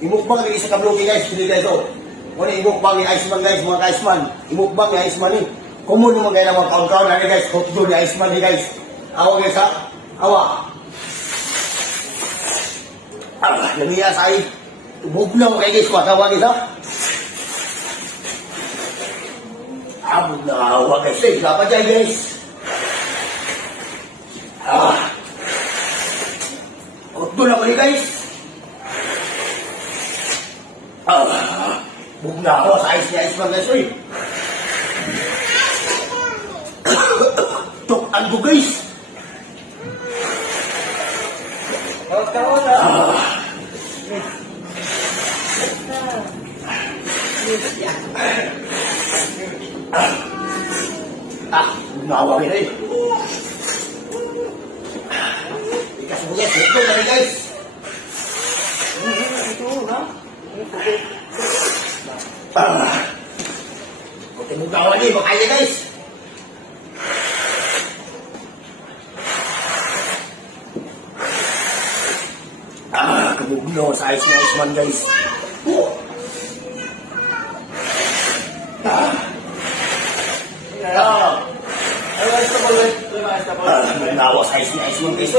Imukbang lagi sa kabloki guys, hindi guys oh. Kung imukbang ni Iceman guys, mga ka-Iceman. Imukbang ni Iceman ni. Kumun naman kayo ng mga kaon-kaon na guys. Hotdog ni Iceman ni guys. Awa guys ha. Awa. Lamiya sa ay. Bugnaw mo kayo guys. Matawa guys ha. Bugnawa guys. Dapat dyan guys. Hotdog na ko ni guys. Bugnawa sa ice ni Iceman guys. Uy. Tukan ko guys. Nawa rin eh. Ikas mo guys. Ito na rin guys. Huwag mo gawa niyo. Makaya guys. Kabugno sa ice ni Iceman guys. Nawa sa ice ni Iceman guys.